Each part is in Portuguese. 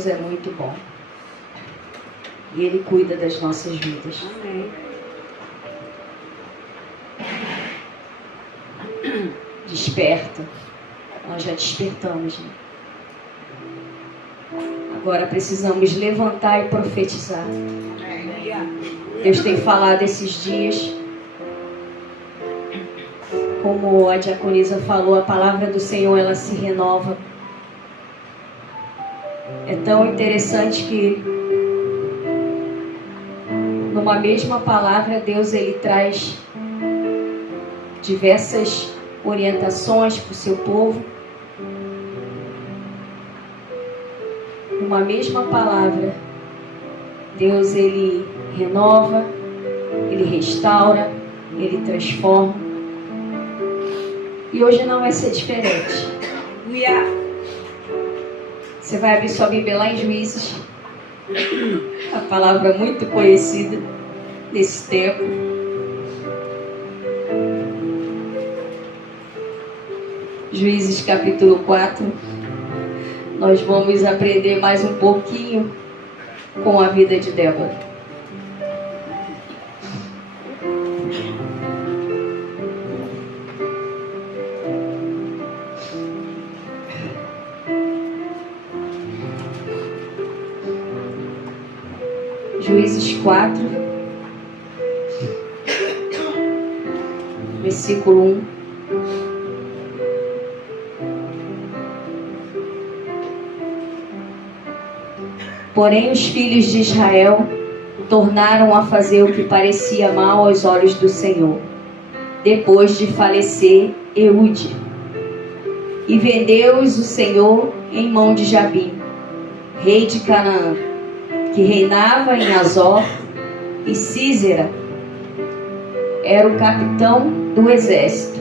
Deus é muito bom. E Ele cuida das nossas vidas. Amém. Desperta. Nós já despertamos, né? Agora precisamos levantar e profetizar. Deus tem falado esses dias. Como a diaconisa falou, a palavra do Senhor, ela se renova. É tão interessante que numa mesma palavra, Deus ele traz diversas orientações para o seu povo. Numa mesma palavra, Deus ele renova, ele restaura, ele transforma. E hoje não vai ser diferente. Você vai abrir sua Bíblia lá em Juízes. A palavra muito conhecida desse tempo. Juízes capítulo 4. Nós vamos aprender mais um pouquinho com a vida de Débora. Juízes 4, versículo 1. Porém, os filhos de Israel tornaram a fazer o que parecia mal aos olhos do Senhor, depois de falecer Eude. E vendeu-os o Senhor em mão de Jabim, rei de Canaã, que reinava em Azor, e Sísera era o capitão do exército,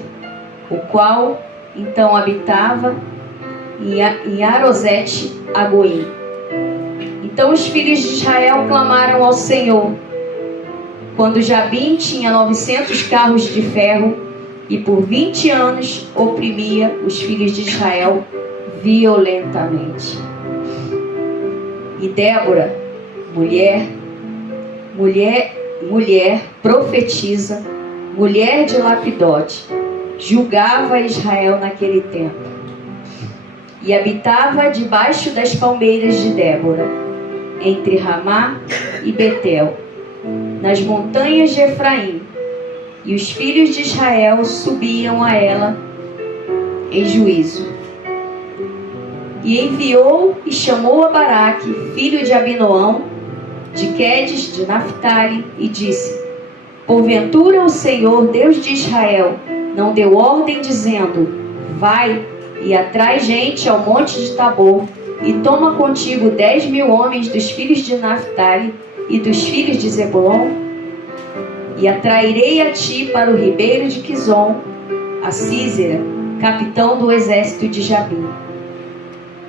o qual então habitava em Arosete-Agoim. Então os filhos de Israel clamaram ao Senhor, quando Jabim tinha 900 carros de ferro, e por 20 anos oprimia os filhos de Israel violentamente. E Débora, mulher profetiza, mulher de Lapidote, julgava Israel naquele tempo. E habitava debaixo das palmeiras de Débora, entre Ramá e Betel, nas montanhas de Efraim. E os filhos de Israel subiam a ela em juízo. E enviou e chamou a Baraque, filho de Abinoão, de Quedes, de Naphtali, e disse: porventura o Senhor, Deus de Israel, não deu ordem dizendo: vai e atrai gente ao monte de Tabor, e toma contigo 10.000 homens dos filhos de Naphtali e dos filhos de Zebulon? E atrairei a ti para o ribeiro de Quizon a Sísera, capitão do exército de Jabim,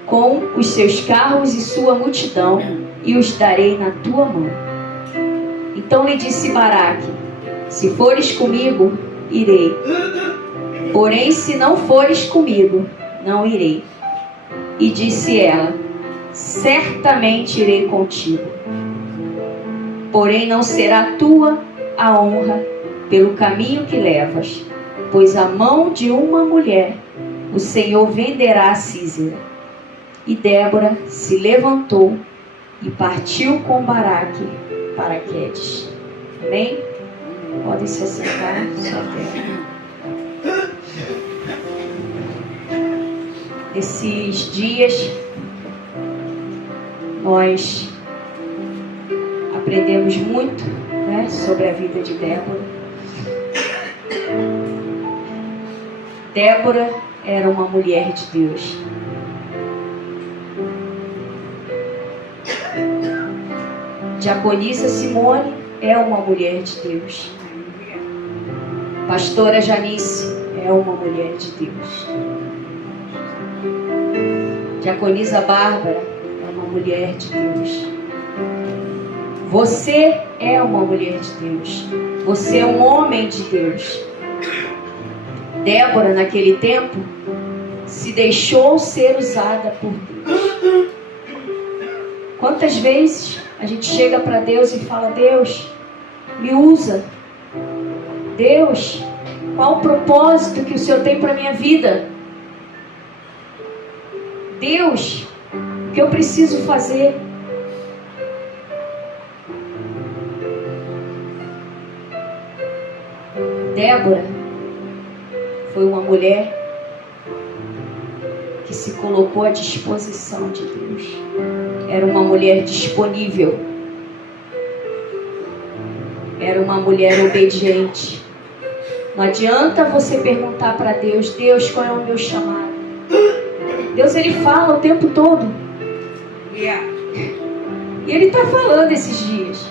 com os seus carros e sua multidão, e os darei na tua mão. Então lhe disse Baraque: se fores comigo, irei. Porém, se não fores comigo, não irei. E disse ela: certamente irei contigo. Porém, não será tua a honra pelo caminho que levas, pois a mão de uma mulher o Senhor venderá a Sísera. E Débora se levantou e partiu com Baraque para Quedes. Amém? Podem se assentar. Esses dias nós aprendemos muito, né, sobre a vida de Débora. Débora era uma mulher de Deus. Diaconisa Simone é uma mulher de Deus. Pastora Janice é uma mulher de Deus. Diaconisa Bárbara é uma mulher de Deus. Você é uma mulher de Deus. Você é um homem de Deus. Débora, naquele tempo, se deixou ser usada por Deus. Quantas vezes a gente chega para Deus e fala: Deus, me usa. Deus, qual o propósito que o Senhor tem para a minha vida? Deus, o que eu preciso fazer? Débora foi uma mulher que se colocou à disposição de Deus. Era uma mulher disponível. Era uma mulher obediente. Não adianta você perguntar para Deus: Deus, qual é o meu chamado? Deus, Ele fala o tempo todo. E Ele está falando esses dias.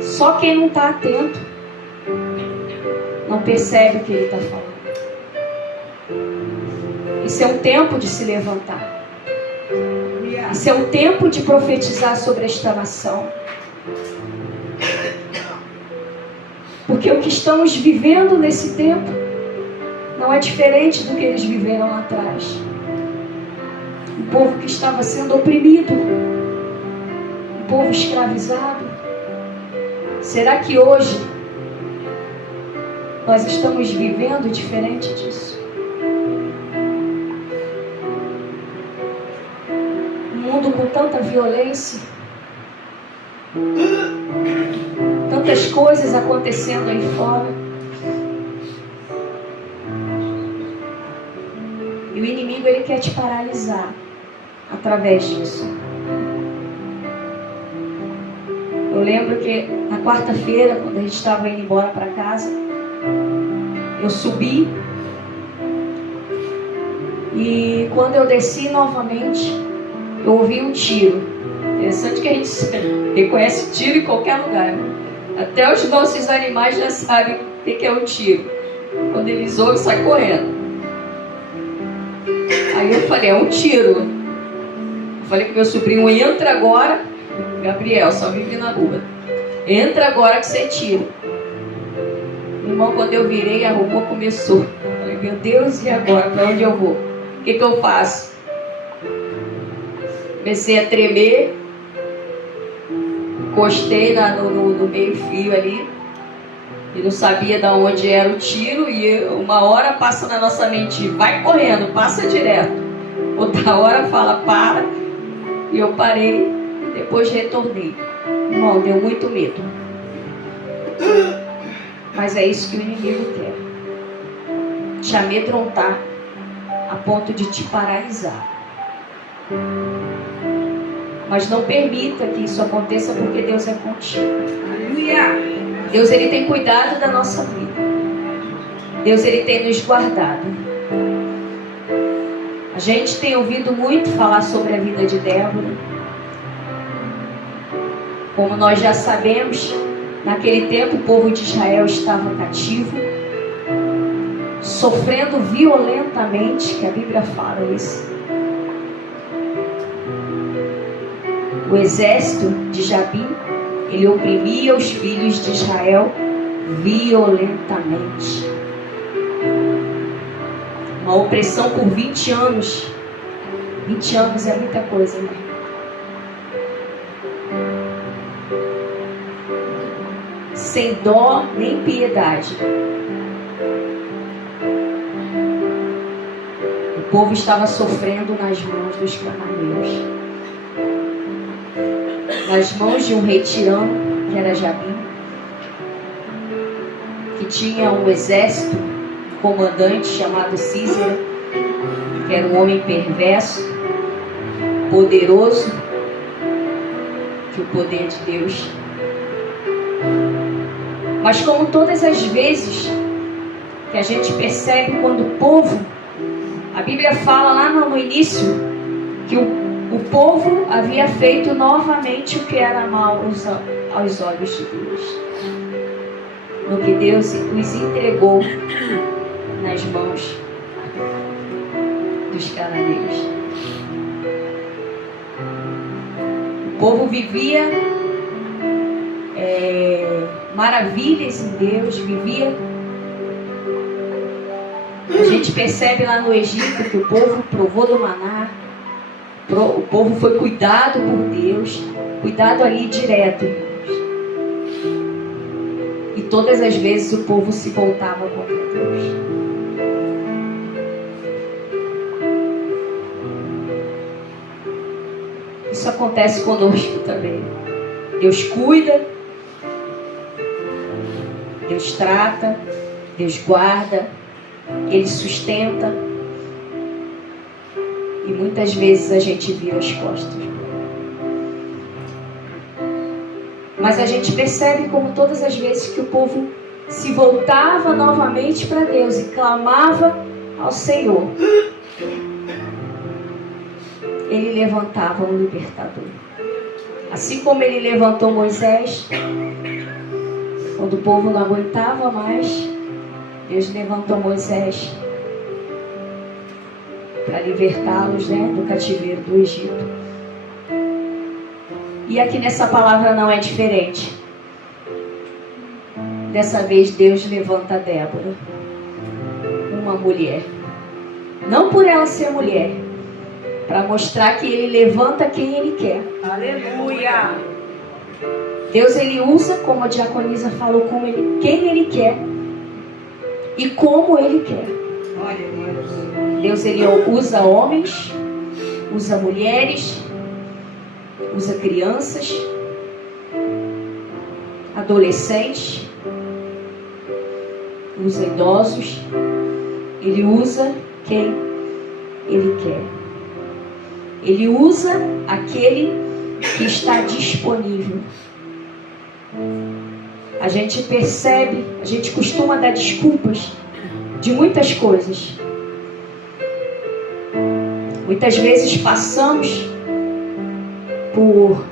Só quem não está atento não percebe o que Ele está falando. Isso é um tempo de se levantar. Isso é um tempo de profetizar sobre esta nação. Porque o que estamos vivendo nesse tempo não é diferente do que eles viveram lá atrás. Um povo que estava sendo oprimido, um povo escravizado. Será que hoje nós estamos vivendo diferente disso? Um mundo com tanta violência, tantas coisas acontecendo aí fora. E o inimigo, ele quer te paralisar através disso. Eu lembro que na quarta-feira, quando a gente estava indo embora para casa, eu subi e quando eu desci novamente, eu ouvi um tiro. Interessante que a gente reconhece tiro em qualquer lugar, né? Até os nossos animais já sabem o que é um tiro. Quando eles ouvem, saem correndo. Aí eu falei: é um tiro. Eu falei com meu sobrinho: entra agora. Gabriel, só vive na rua. Entra agora que você tira. Meu irmão, quando eu virei, a roupa começou. Eu falei: meu Deus, e agora? Para onde eu vou? O que eu faço? Comecei a tremer. Encostei no meio fio ali. E não sabia de onde era o tiro. E uma hora passa na nossa mente: vai correndo, passa direto. Outra hora fala: para. E eu parei. Depois retornei. Irmão, deu muito medo. Mas é isso que o inimigo quer. Te amedrontar a ponto de te paralisar. Mas não permita que isso aconteça, porque Deus é contigo. Aleluia! Deus, Ele tem cuidado da nossa vida. Deus, Ele tem nos guardado. A gente tem ouvido muito falar sobre a vida de Débora. Como nós já sabemos, naquele tempo o povo de Israel estava cativo, sofrendo violentamente, que a Bíblia fala isso. O exército de Jabim, ele oprimia os filhos de Israel violentamente. Uma opressão por 20 anos. 20 anos é muita coisa, né? Sem dó nem piedade. O povo estava sofrendo nas mãos dos cananeus, nas mãos de um rei tirano, que era Jabim, que tinha um exército, um comandante chamado Císera, que era um homem perverso, poderoso, que o poder de Deus. Mas como todas as vezes que a gente percebe quando o povo, a Bíblia fala lá no início, que o povo havia feito novamente o que era mal aos olhos de Deus. No que Deus os entregou nas mãos dos cananeus. O povo vivia maravilhas em Deus, vivia. A gente percebe lá no Egito que o povo provou do maná, O povo foi cuidado por Deus, cuidado ali direto, irmãos. E todas as vezes o povo se voltava contra Deus. Isso acontece conosco também. Deus cuida, Deus trata, Deus guarda, Ele sustenta. E muitas vezes a gente vira as costas. Mas a gente percebe como todas as vezes que o povo se voltava novamente para Deus e clamava ao Senhor, Ele levantava um libertador. Assim como Ele levantou Moisés, quando o povo não aguentava mais, Deus levantou Moisés para libertá-los, do cativeiro do Egito. E aqui nessa palavra não é diferente. Dessa vez Deus levanta Débora, uma mulher. Não por ela ser mulher, para mostrar que Ele levanta quem Ele quer. Aleluia! Deus, Ele usa, como a diaconisa falou, quem Ele quer e como Ele quer. Deus, Ele usa homens, usa mulheres, usa crianças, adolescentes, usa idosos. Ele usa quem Ele quer. Ele usa aquele que está disponível. A gente percebe, a gente costuma dar desculpas de muitas coisas. Muitas vezes passamos por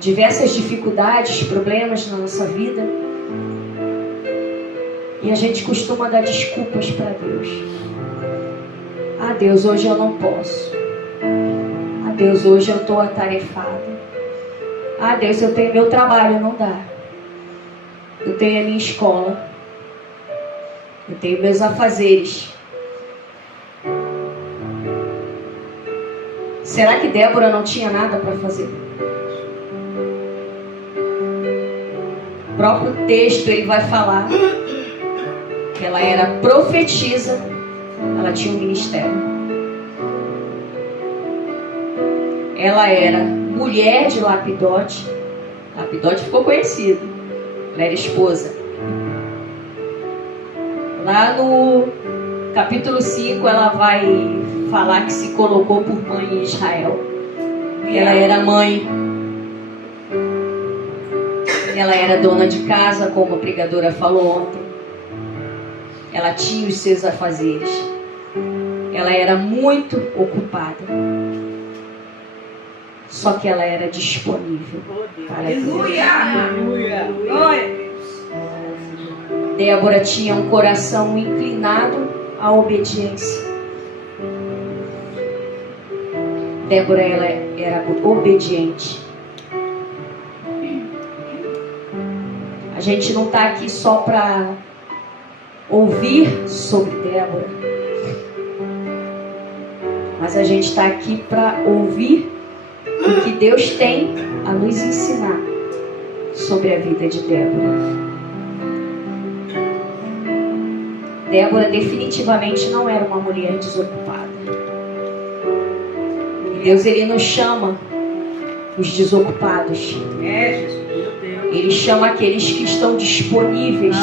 diversas dificuldades, problemas na nossa vida, e a gente costuma dar desculpas para Deus. Ah, Deus, hoje eu não posso. Ah, Deus, hoje eu estou atarefada. Ah, Deus, eu tenho meu trabalho, não dá. Eu tenho a minha escola. Eu tenho meus afazeres. Será que Débora não tinha nada para fazer? O próprio texto ele vai falar que ela era profetisa, ela tinha um ministério. Ela era mulher de Lapidote. Lapidote ficou conhecido. Ela era esposa. Lá no capítulo 5 ela vai falar que se colocou por mãe em Israel. Ela era mãe. Ela era dona de casa, como a pregadora falou ontem. Ela tinha os seus afazeres. Ela era muito ocupada. Só que ela era disponível para Deus. Aleluia! Débora tinha um coração inclinado à obediência. Débora, ela era obediente. A gente não está aqui só para ouvir sobre Débora, mas a gente está aqui para ouvir o que Deus tem a nos ensinar sobre a vida de Débora. Débora definitivamente não era uma mulher desocupada. E Deus, Ele nos chama os desocupados. Ele chama aqueles que estão disponíveis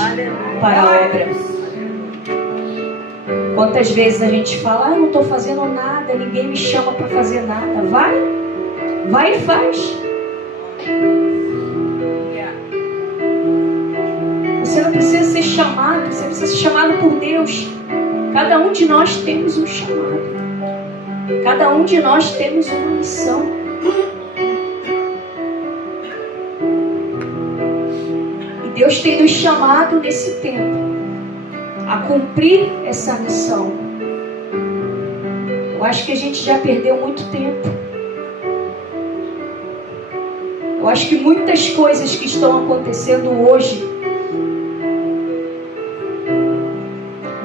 para a obra. Quantas vezes a gente fala, eu não estou fazendo nada, ninguém me chama para fazer nada. Vai e faz. Você não precisa ser chamado, você precisa ser chamado por Deus. Cada um de nós temos um chamado. Cada um de nós temos uma missão. E Deus tem nos chamado nesse tempo a cumprir essa missão. Eu acho que a gente já perdeu muito tempo. Eu acho que muitas coisas que estão acontecendo hoje,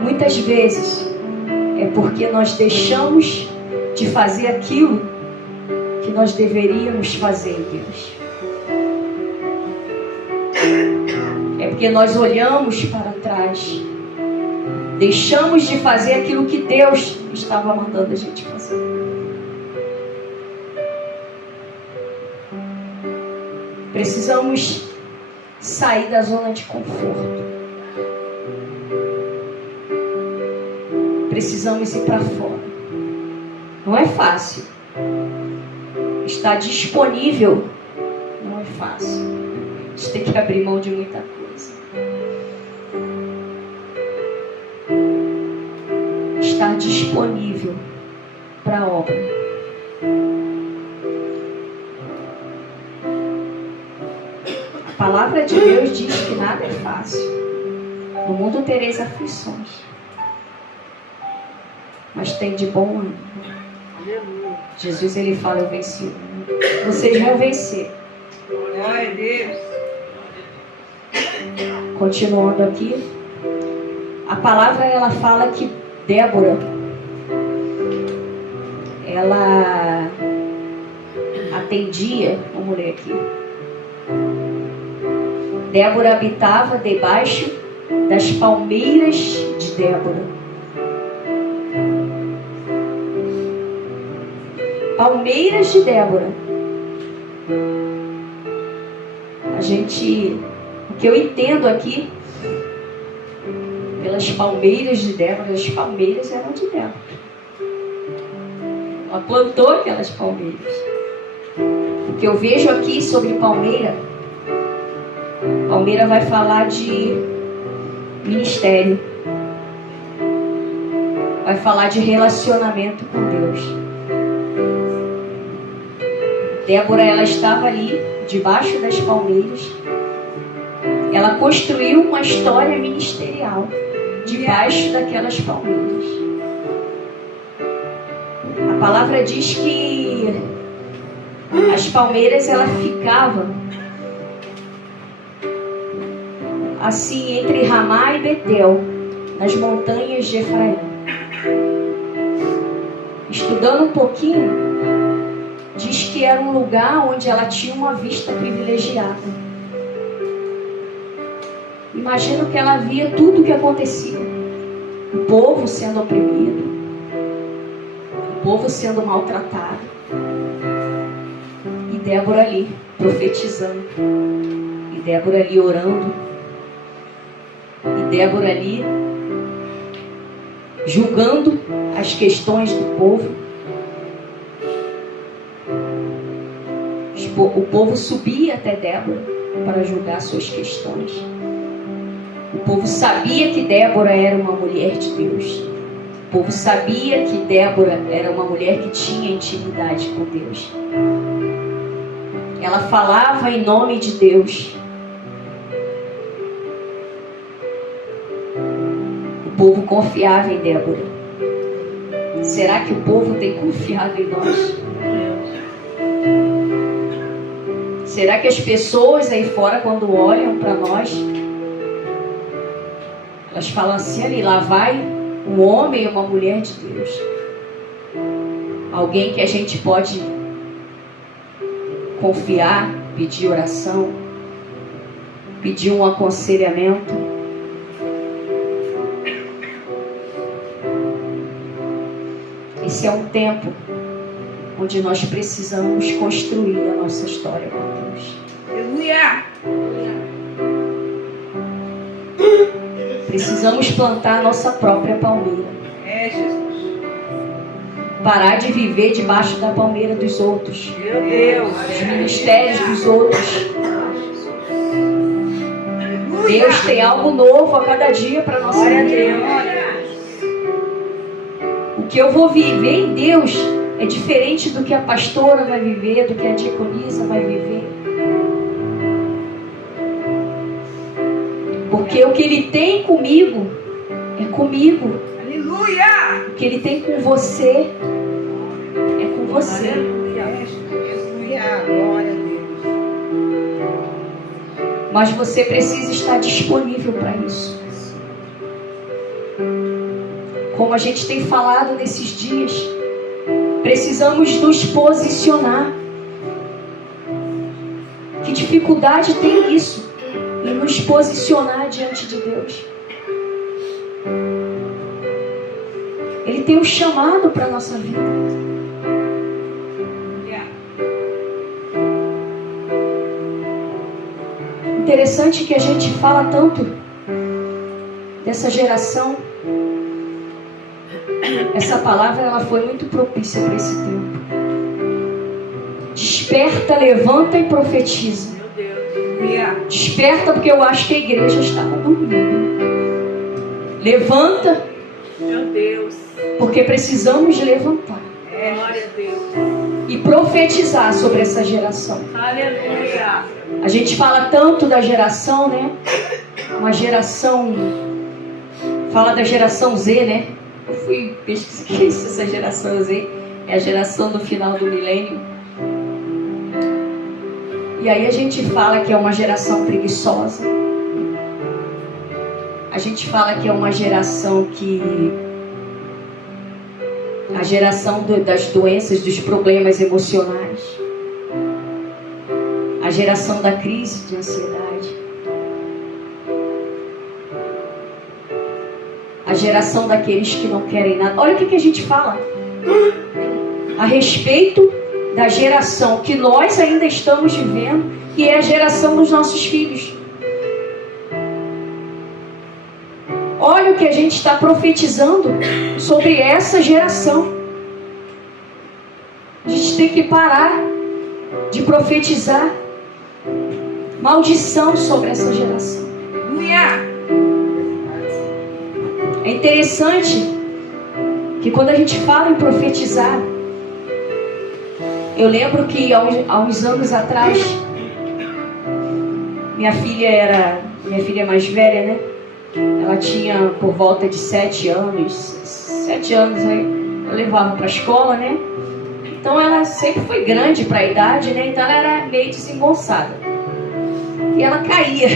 muitas vezes, é porque nós deixamos de fazer aquilo que nós deveríamos fazer em Deus. É porque nós olhamos para trás, deixamos de fazer aquilo que Deus estava mandando a gente fazer. Precisamos sair da zona de conforto. Precisamos ir para fora. Não é fácil. Estar disponível não é fácil. A gente tem que abrir mão de muita coisa. Estar disponível para a obra. A palavra de Deus diz que nada é fácil. No mundo tereis aflições, mas tem de bom ânimo. Jesus, ele fala: eu venci o mundo. Vocês vão vencer. Glória a Deus. Continuando aqui, a palavra ela fala que Débora, ela atendia, vamos ler aqui. Débora habitava debaixo das palmeiras de Débora. Palmeiras de Débora. O que eu entendo aqui, pelas palmeiras de Débora, as palmeiras eram de Débora. Ela plantou aquelas palmeiras. O que eu vejo aqui sobre palmeira vai falar de ministério. Vai falar de relacionamento com Deus. Débora, ela estava ali, debaixo das palmeiras. Ela construiu uma história ministerial debaixo daquelas palmeiras. A palavra diz que as palmeiras, ela ficava assim entre Ramá e Betel, nas montanhas de Efraim. Estudando um pouquinho, diz que era um lugar onde ela tinha uma vista privilegiada. Imagino que ela via tudo o que acontecia. O povo sendo oprimido, o povo sendo maltratado, e Débora ali profetizando, e Débora ali orando, e Débora ali julgando as questões do povo. O povo subia até Débora para julgar suas questões. O povo sabia que Débora era uma mulher de Deus. O povo sabia que Débora era uma mulher que tinha intimidade com Deus. Ela falava em nome de Deus. O povo confiava em Débora. Será que o povo tem confiado em nós? Será que as pessoas aí fora, quando olham para nós, elas falam assim: ali, lá vai um homem e uma mulher de Deus, alguém que a gente pode confiar, pedir oração, pedir um aconselhamento? Esse é um tempo onde nós precisamos construir a nossa história com Deus. Aleluia! Precisamos plantar a nossa própria palmeira. É, Jesus. Parar de viver debaixo da palmeira dos outros. Meu Deus. Dos ministérios dos outros. Deus tem algo novo a cada dia para nossa vida. O que eu vou viver em Deus é diferente do que a pastora vai viver, do que a diaconisa vai viver. Porque o que Ele tem comigo é comigo. Aleluia! O que Ele tem com você é com você. Aleluia! Glória a Deus. Mas você precisa estar disponível para isso. Como a gente tem falado nesses dias, precisamos nos posicionar. Que dificuldade tem isso em nos posicionar diante de Deus? Ele tem um chamado para a nossa vida. Interessante que a gente fala tanto dessa geração. Essa palavra ela foi muito propícia para esse tempo. Desperta, levanta e profetiza. Desperta porque eu acho que a igreja estava dormindo. Levanta, Meu Deus. porque precisamos levantar Glória a Deus. e profetizar sobre essa geração. Aleluia. A gente fala tanto da geração, né? Uma geração, fala da geração Z, né? Eu fui pesquisar o que é isso, essa geração Z. É a geração do final do milênio. E aí a gente fala que é uma geração preguiçosa. A gente fala que é uma geração que... a geração das doenças, dos problemas emocionais. A geração da crise de ansiedade. A geração daqueles que não querem nada. Olha o que a gente fala a respeito da geração que nós ainda estamos vivendo, que é a geração dos nossos filhos. Olha o que a gente está profetizando sobre essa geração. A gente tem que parar de profetizar maldição sobre essa geração. É interessante que quando a gente fala em profetizar, eu lembro que há uns anos atrás, minha filha é mais velha, né? Ela tinha por volta de 7 anos. 7 anos aí eu levava para a escola, né? Então ela sempre foi grande para a idade, né? Então ela era meio desengonçada. E ela caía.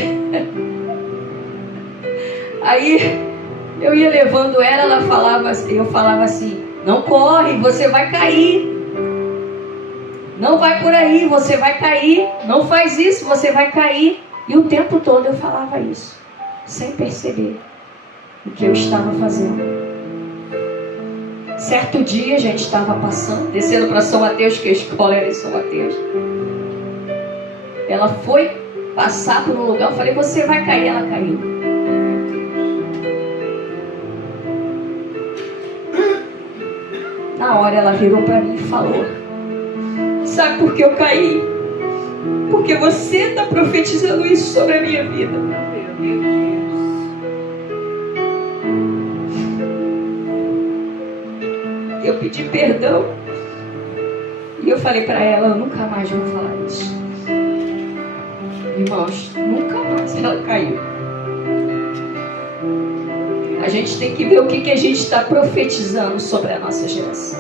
Aí eu ia levando ela, eu falava assim: não corre, você vai cair. Não vai por aí, você vai cair. Não faz isso, você vai cair. E o tempo todo eu falava isso, sem perceber o que eu estava fazendo. Certo dia a gente estava passando, descendo para São Mateus, que a escola era em São Mateus. Ela foi passar por um lugar, eu falei: você vai cair. Ela caiu. Na hora ela virou para mim e falou: sabe por que eu caí? Porque você está profetizando isso sobre a minha vida. Eu pedi perdão e eu falei para ela: eu nunca mais vou falar isso. Irmãos, nunca mais. Ela caiu. A gente tem que ver o que a gente está profetizando sobre a nossa geração.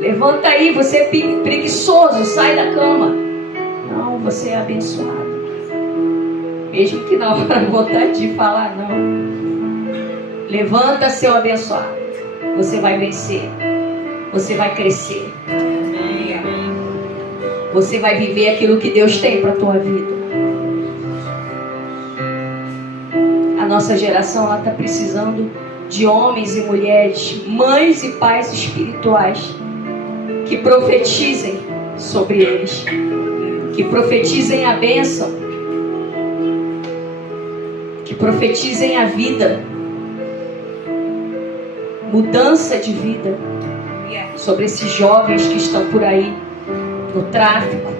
Levanta aí, você é preguiçoso, sai da cama. Não, você é abençoado. Mesmo que na hora vontade de falar não. Levanta, seu abençoado. Você vai vencer. Você vai crescer. Você vai viver aquilo que Deus tem para a tua vida. A nossa geração está precisando de homens e mulheres, mães e pais espirituais, que profetizem sobre eles, que profetizem a bênção, que profetizem a vida, mudança de vida sobre esses jovens que estão por aí no tráfico,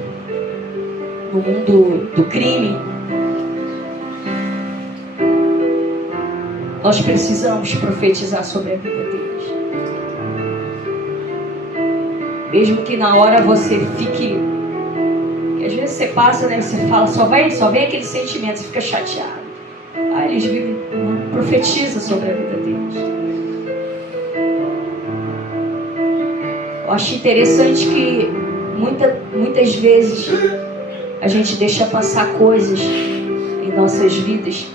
no mundo do crime. Nós precisamos profetizar sobre a vida deles. Mesmo que na hora você fique... Às vezes você passa, né? Você fala, só vem aquele sentimento, você fica chateado. Aí eles vivem, profetiza sobre a vida deles. Eu acho interessante que muitas vezes a gente deixa passar coisas em nossas vidas.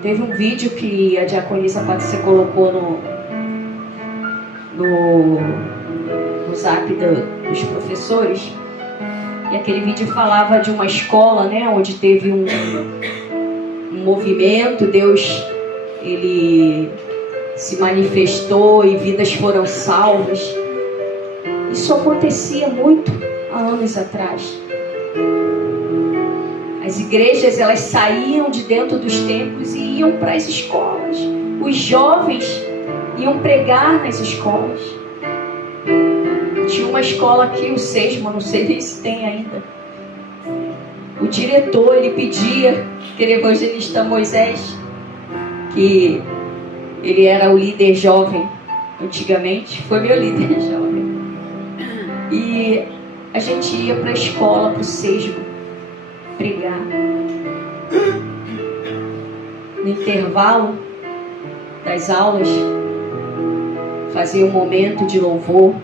Teve um vídeo que a diaconisa Patrícia colocou nos zap dos professores, e aquele vídeo falava de uma escola, né, onde teve um movimento, Deus, ele se manifestou e vidas foram salvas. Isso acontecia muito há anos atrás. As igrejas, elas saíam de dentro dos templos e iam para as escolas. Os jovens iam pregar nas escolas. Tinha uma escola aqui, o Sesma, não sei nem se tem ainda. O diretor, ele pedia, aquele evangelista Moisés, que ele era o líder jovem antigamente, foi meu líder jovem. E a gente ia para a escola, para o Sesma, pregar. No intervalo das aulas, fazia um momento de louvor.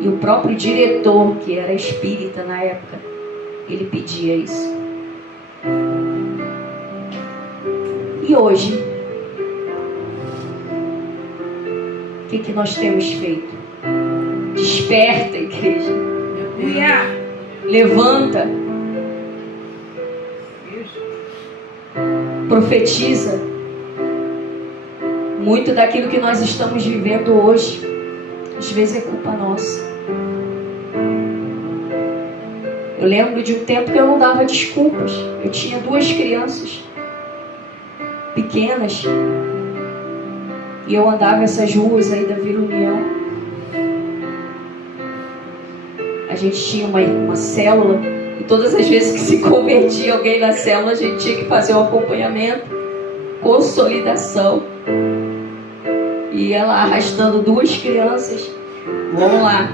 E o próprio diretor, que era espírita na época, ele pedia isso. E hoje, o que nós temos feito? Desperta, igreja. Levanta. Profetiza. Muito daquilo que nós estamos vivendo hoje, às vezes é culpa nossa. Eu lembro de um tempo que eu não dava desculpas. Eu tinha 2 crianças pequenas e eu andava essas ruas aí da Vila União. A gente tinha uma célula e todas as vezes que se convertia alguém na célula, a gente tinha que fazer um acompanhamento, consolidação. E ela arrastando 2 crianças. Vamos lá.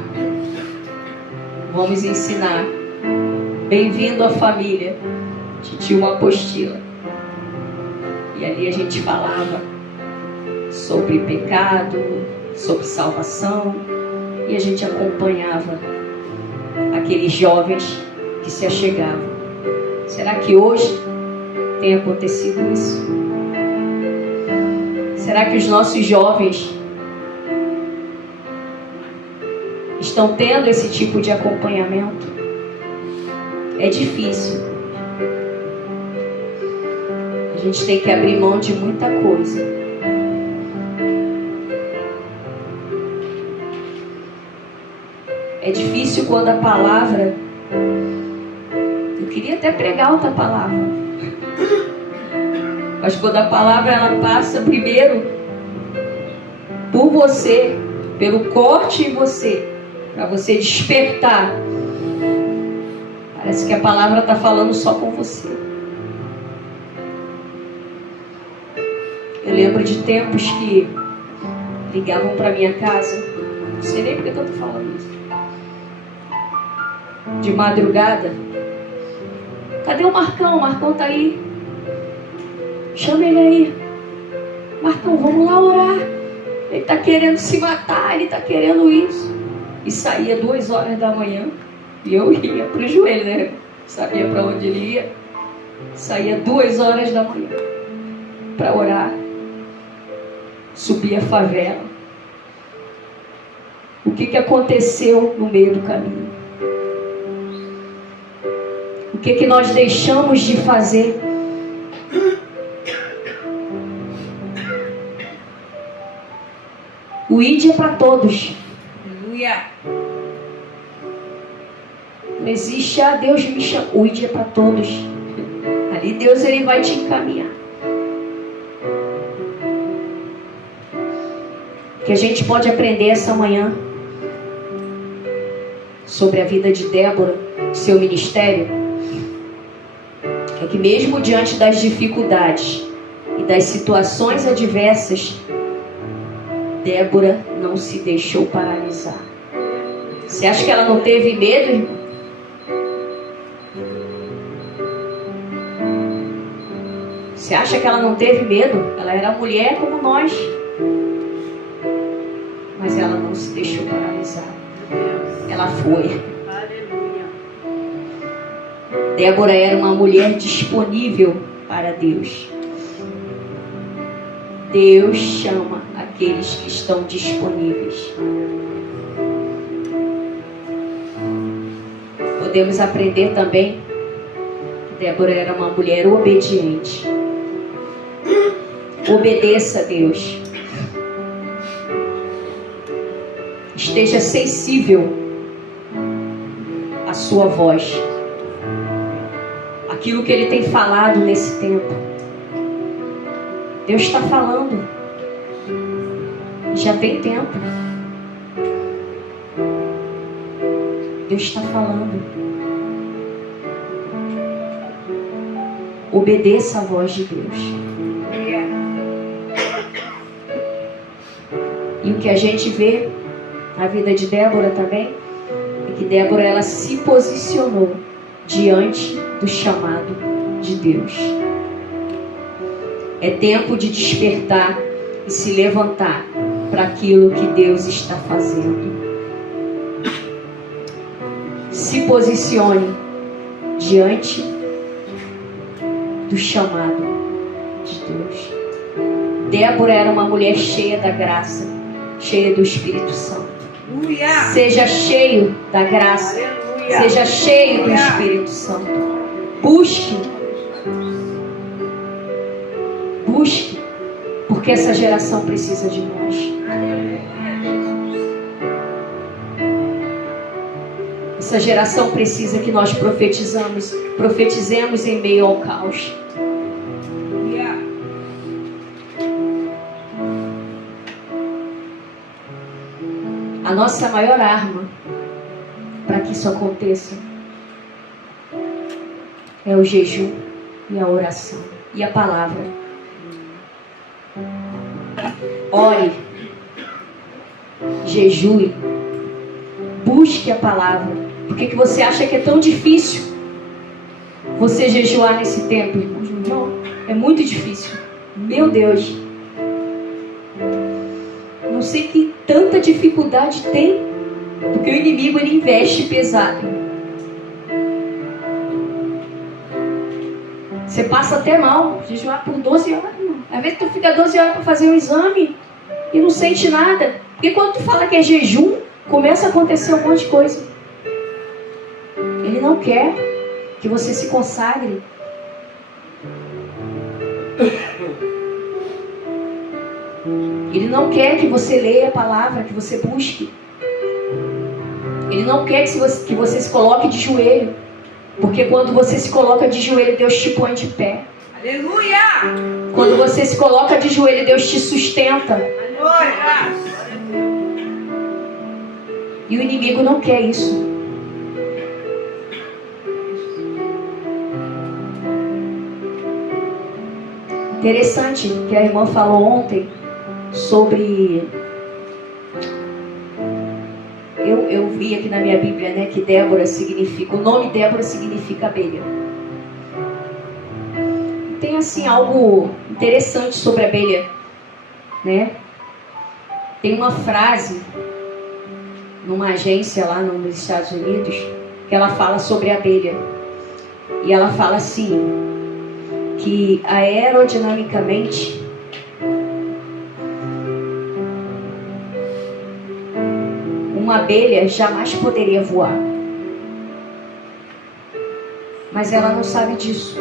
Vamos ensinar. Bem-vindo à família. A gente tinha uma apostila. E ali a gente falava sobre pecado, sobre salvação. E a gente acompanhava aqueles jovens que se achegavam. Será que hoje tem acontecido isso? Será que os nossos jovens estão tendo esse tipo de acompanhamento? É difícil. A gente tem que abrir mão de muita coisa. É difícil quando a palavra... Eu queria até pregar outra palavra. Mas quando a palavra ela passa primeiro por você, pelo corte em você, para você despertar, parece que a palavra está falando só com você. Eu lembro de tempos que ligavam para minha casa, não sei nem porque eu estou falando isso, de madrugada. Cadê o Marcão? O Marcão tá aí. Chama ele aí. Marcão, vamos lá orar. Ele está querendo se matar, ele está querendo isso. E saía 2 horas da manhã. E eu ia para o joelho, né? Sabia para onde ele ia. Saía 2 horas da manhã para orar. Subia a favela. O que aconteceu no meio do caminho? O que nós deixamos de fazer? O ID é para todos. Aleluia. Não existe, Deus me chama. O ID é para todos. Ali Deus ele vai te encaminhar. O que a gente pode aprender essa manhã sobre a vida de Débora, seu ministério, é que mesmo diante das dificuldades e das situações adversas, Débora não se deixou paralisar. Você acha que ela não teve medo, irmão? Você acha que ela não teve medo? Ela era mulher como nós. Mas ela não se deixou paralisar. Ela foi. Aleluia. Débora era uma mulher disponível para Deus. Deus chama aqueles que estão disponíveis. podemos aprender também que Débora era uma mulher obediente. Obedeça a Deus. Esteja sensível à sua voz. Aquilo que Ele tem falado nesse tempo. Deus está falando. Já tem tempo. Deus está falando. Obedeça a voz de Deus. E o que a gente vê na vida de Débora também é que Débora, ela se posicionou diante do chamado de Deus. É tempo de despertar e se levantar para aquilo que Deus está fazendo. Se posicione diante do chamado de Deus. Débora era uma mulher cheia da graça, cheia do Espírito Santo. Seja cheio da graça, seja cheio do Espírito Santo. Busque, porque essa geração precisa de nós. Essa geração precisa que nós profetizemos em meio ao caos. A nossa maior arma para que isso aconteça é o jejum e a oração e a palavra. Ore, jejue, busque a palavra. Por que você acha que é tão difícil você jejuar nesse tempo, irmãos? Não, é muito difícil. Meu Deus. Não sei que tanta dificuldade tem, porque o inimigo, ele investe pesado. Você passa até mal, jejuar por 12 horas, irmão. Às vezes tu fica 12 horas para fazer um exame e não sente nada. Porque quando tu fala que é jejum, começa a acontecer um monte de coisa. Ele não quer que você se consagre. Ele não quer que você leia a palavra, que você busque. Ele não quer que você se coloque de joelho. Porque quando você se coloca de joelho, Deus te põe de pé. Aleluia! Quando você se coloca de joelho, Deus te sustenta. Aleluia! E o inimigo não quer isso. Interessante que a irmã falou ontem sobre... Eu vi aqui na minha Bíblia, né, que Débora significa... O nome Débora significa abelha. Tem assim algo interessante sobre a abelha, né? Tem uma frase numa agência lá nos Estados Unidos que ela fala sobre a abelha. E ela fala assim, que aerodinamicamente uma abelha jamais poderia voar. Mas ela não sabe disso.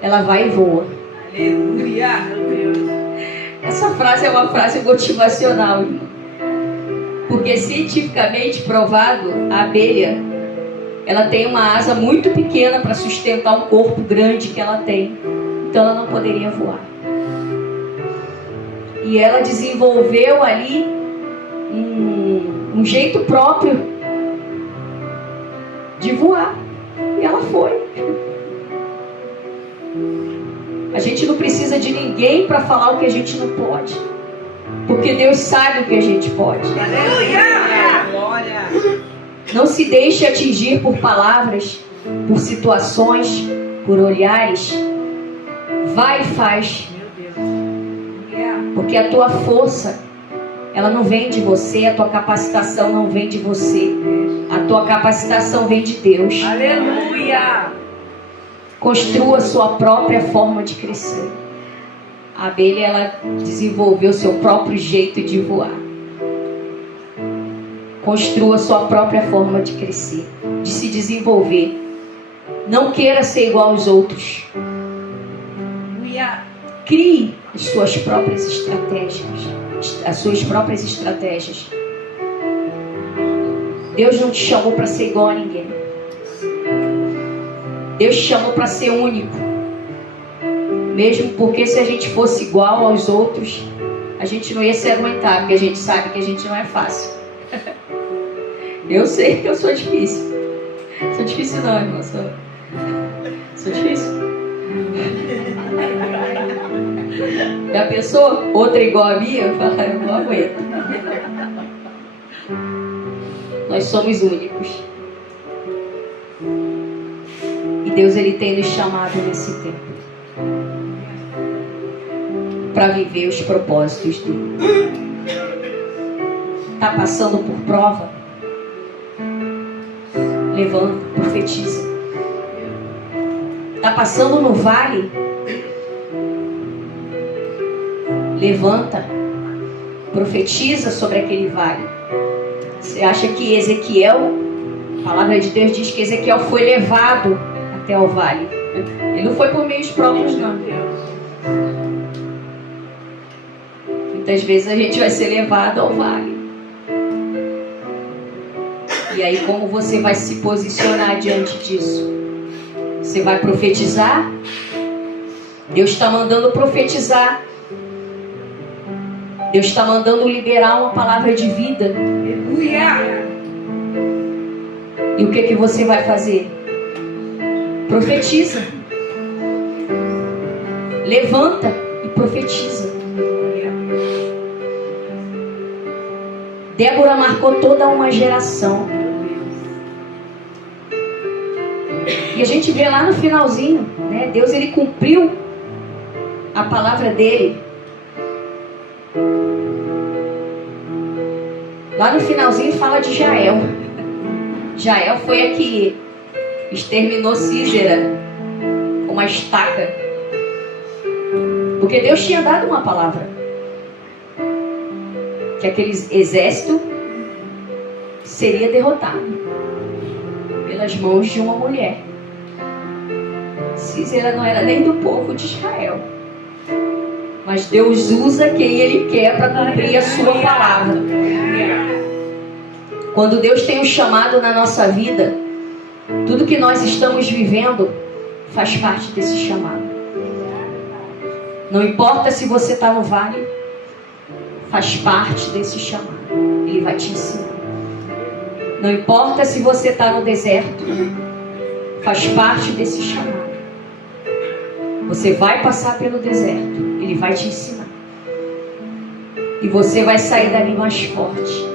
Ela vai e voa. Aleluia! Essa frase é uma frase motivacional, irmão. Porque cientificamente provado, a abelha, ela tem uma asa muito pequena para sustentar um corpo grande que ela tem. Então ela não poderia voar. E ela desenvolveu ali um jeito próprio de voar. E ela foi. A gente não precisa de ninguém para falar o que a gente não pode. Porque Deus sabe o que a gente pode. Aleluia! Glória! Não se deixe atingir por palavras, por situações, por olhares. Vai e faz. Porque a tua força, ela não vem de você, a tua capacitação não vem de você. A tua capacitação vem de Deus. Aleluia! Construa sua própria forma de crescer. A abelha, ela desenvolveu seu próprio jeito de voar. Construa sua própria forma de crescer. de se desenvolver. Não queira ser igual aos outros. Crie as suas próprias estratégias. Deus não te chamou para ser igual a ninguém. Deus te chamou para ser único. Mesmo porque se a gente fosse igual aos outros, a gente não ia se aguentar, porque a gente sabe que a gente não é fácil. Eu sei que eu sou difícil. Sou difícil não, irmão. Sou difícil. Já pensou? Outra igual a minha? Eu falo, eu não aguento. Nós somos únicos. E Deus, Ele tem nos chamado nesse tempo para viver os propósitos dele. Está passando por prova? Levanta, profetiza. Está passando no vale? Levanta, profetiza sobre aquele vale. Você acha que Ezequiel, a palavra de Deus diz que Ezequiel foi levado até o vale? Ele não foi por meios próprios, não. Muitas vezes a gente vai ser levado ao vale. E aí, como você vai se posicionar diante disso? Você vai profetizar? Deus está mandando profetizar. Deus está mandando liberar uma palavra de vida. Aleluia! E o que você vai fazer? Profetiza. Levanta e profetiza. Débora marcou toda uma geração. E a gente vê lá no finalzinho, né? Deus, Ele cumpriu a palavra dele. Lá no finalzinho fala de Jael. Jael foi a que exterminou Sísera com uma estaca. Porque Deus tinha dado uma palavra. Que aquele exército seria derrotado pelas mãos de uma mulher. Sísera não era nem do povo de Israel. Mas Deus usa quem Ele quer para cumprir a sua palavra. Quando Deus tem um chamado na nossa vida, tudo que nós estamos vivendo faz parte desse chamado. Não importa se você está no vale, faz parte desse chamado. Ele vai te ensinar. Não importa se você está no deserto, faz parte desse chamado. Você vai passar pelo deserto. Ele vai te ensinar. E você vai sair dali mais forte,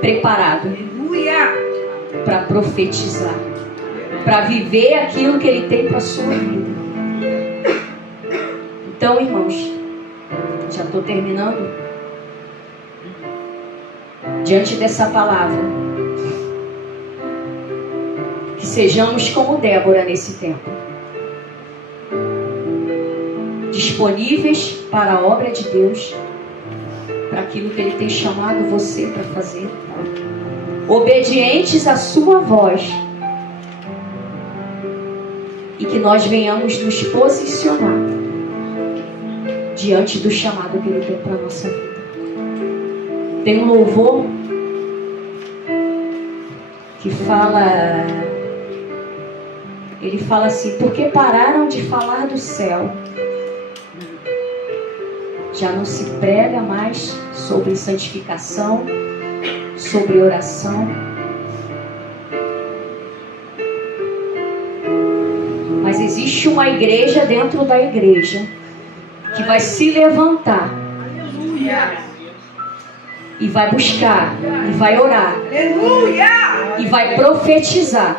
preparado para profetizar, para viver aquilo que Ele tem para a sua vida. Então, irmãos, já estou terminando. Diante dessa palavra, que sejamos como Débora nesse tempo, disponíveis para a obra de Deus, para aquilo que Ele tem chamado você para fazer, obedientes à sua voz, e que nós venhamos nos posicionar diante do chamado que Ele tem para a nossa vida. Tem um louvor que fala, ele fala assim: porque pararam de falar do céu, já não se prega mais sobre santificação, sobre oração. Mas existe uma igreja dentro da igreja que vai se levantar e vai buscar, e vai orar, e vai profetizar.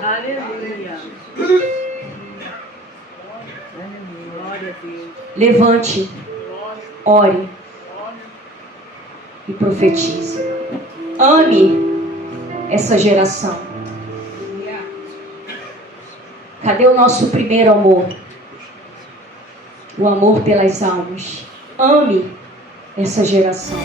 Levante, ore e profetize. Ame essa geração. Cadê o nosso primeiro amor? O amor pelas almas. Ame essa geração.